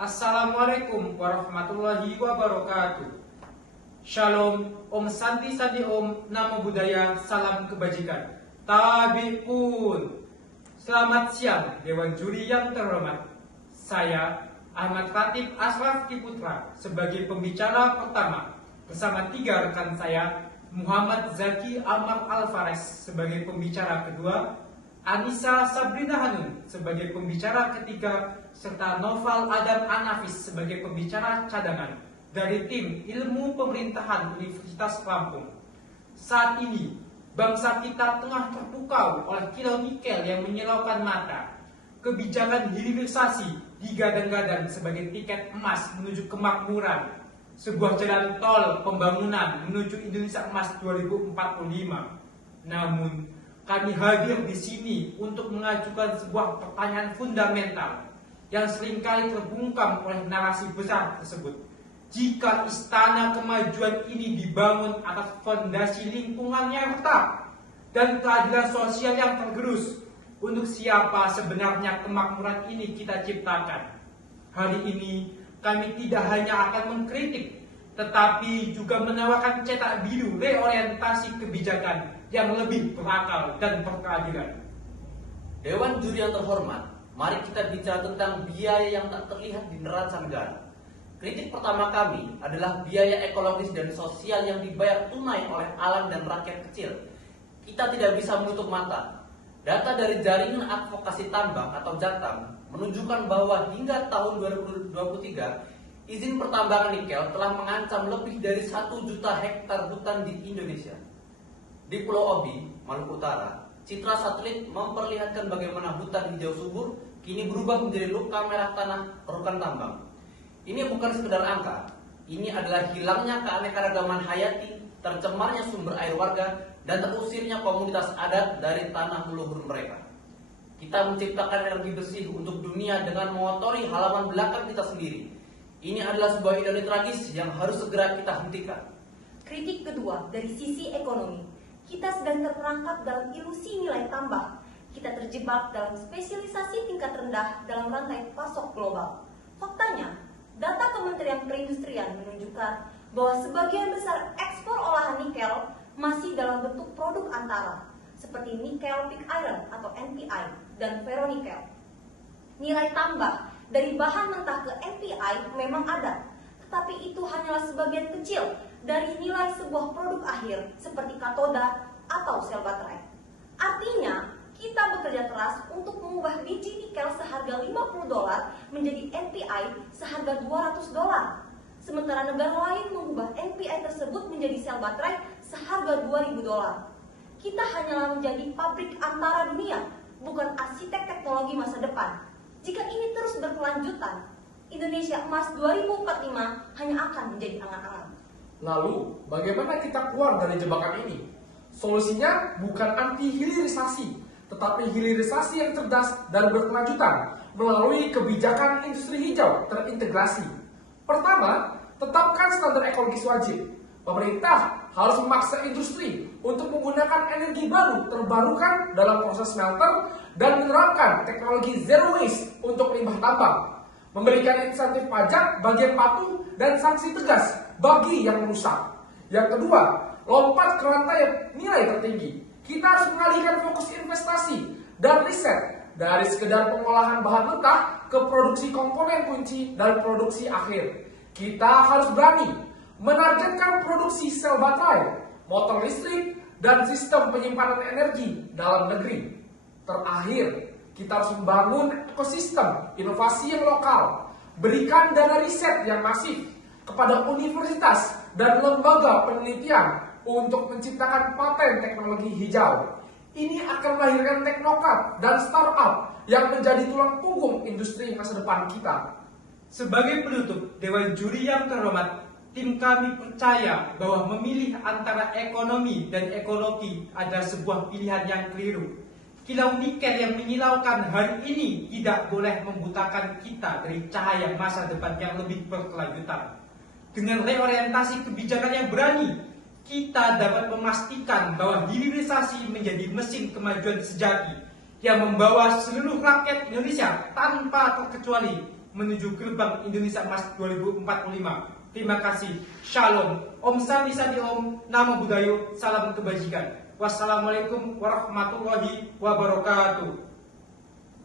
Assalamualaikum warahmatullahi wabarakatuh. Shalom, Om Santi Santi Om, Namo Buddhaya, salam kebajikan. Tabi'un. Selamat siang, Dewan Juri yang terhormat. Saya, Ahmad Ratib Ashraf Kiputra, sebagai pembicara pertama, bersama 3 rekan saya, Muhammad Zaki Amar Alvarez sebagai pembicara kedua, Anissa Sabrina Hanun sebagai pembicara ketiga, serta Noval Adam Anafis sebagai pembicara cadangan dari tim Ilmu Pemerintahan Universitas Lampung. Saat ini, bangsa kita tengah terpukau oleh kilau nikel yang menyilaukan mata. Kebijakan hilirisasi digadang-gadang sebagai tiket emas menuju kemakmuran. Sebuah jalan tol pembangunan menuju Indonesia Emas 2045. Namun, kami hadir di sini untuk mengajukan sebuah pertanyaan fundamental yang seringkali terbungkam oleh narasi besar tersebut. Jika istana kemajuan ini dibangun atas fondasi lingkungan yang retak dan keadilan sosial yang tergerus, untuk siapa sebenarnya kemakmuran ini kita ciptakan? Hari ini kami tidak hanya akan mengkritik, tetapi juga menawarkan cetak biru reorientasi kebijakan yang lebih berakal dan berkeadilan. Dewan Juri yang terhormat, mari kita bicara tentang biaya yang tak terlihat di neraca negara. Kritik pertama kami adalah biaya ekologis dan sosial yang dibayar tunai oleh alam dan rakyat kecil. Kita tidak bisa menutup mata. Data dari Jaringan Advokasi Tambang atau JATAM menunjukkan bahwa hingga tahun 2023, izin pertambangan nikel telah mengancam lebih dari 1 juta hektar hutan di Indonesia. Di Pulau Obi, Maluku Utara, citra satelit memperlihatkan bagaimana hutan hijau subur kini berubah menjadi luka merah tanah kerukan tambang. Ini bukan sekedar angka, ini adalah hilangnya keanekaragaman hayati, tercemarnya sumber air warga, dan terusirnya komunitas adat dari tanah leluhur mereka. Kita menciptakan energi bersih untuk dunia dengan mengotori halaman belakang kita sendiri. Ini adalah sebuah ironi tragis yang harus segera kita hentikan. Kritik kedua dari sisi ekonomi. Kita sedang terperangkap dalam ilusi nilai tambah. Kita terjebak dalam spesialisasi tingkat rendah dalam rantai pasok global. Faktanya, data Kementerian Perindustrian menunjukkan bahwa sebagian besar ekspor olahan nikel masih dalam bentuk produk antara, seperti nikel pig iron atau NPI dan ferronikel. Nilai tambah dari bahan mentah ke NPI memang ada, tetapi itu hanyalah sebagian kecil dari nilai sebuah produk akhir seperti katoda atau sel baterai. Artinya, kita bekerja keras untuk mengubah biji nikel seharga $50 menjadi NPI seharga $200. Sementara negara lain mengubah NPI tersebut menjadi sel baterai seharga $2.000. Kita hanyalah menjadi pabrik antara dunia, bukan arsitek teknologi masa depan. Jika ini terus berkelanjutan, Indonesia Emas 2045 hanya akan menjadi angan-angan. Lalu, bagaimana kita keluar dari jebakan ini? Solusinya bukan anti-hilirisasi, tetapi hilirisasi yang cerdas dan berkelanjutan melalui kebijakan industri hijau terintegrasi. Pertama, tetapkan standar ekologis wajib. Pemerintah harus memaksa industri untuk menggunakan energi baru terbarukan dalam proses smelter dan menerapkan teknologi zero waste untuk limbah tambang. Memberikan insentif pajak bagi yang patuh dan sanksi tegas bagi yang merusak. Yang kedua, lompat ke rantai nilai tertinggi. Kita harus mengalihkan fokus investasi dan riset dari sekedar pengolahan bahan mentah ke produksi komponen kunci dan produksi akhir. Kita harus berani menargetkan produksi sel baterai, motor listrik, dan sistem penyimpanan energi dalam negeri. Terakhir, kita harus membangun ekosistem inovasi yang lokal, berikan dana riset yang masif kepada universitas dan lembaga penelitian untuk menciptakan paten teknologi hijau. Ini akan melahirkan teknokat dan startup yang menjadi tulang punggung industri masa depan kita. Sebagai penutup, Dewan Juri yang terhormat, tim kami percaya bahwa memilih antara ekonomi dan ekologi adalah sebuah pilihan yang keliru. Kilau nikel yang menyilaukan hari ini tidak boleh membutakan kita dari cahaya masa depan yang lebih berkelanjutan. Dengan reorientasi kebijakan yang berani, kita dapat memastikan bahwa hilirisasi menjadi mesin kemajuan sejati yang membawa seluruh rakyat Indonesia tanpa terkecuali menuju gerbang Indonesia Emas 2045. Terima kasih. Shalom. Om Santi Santi Om. Namo Buddhaya. Salam kebajikan. Wassalamualaikum warahmatullahi wabarakatuh.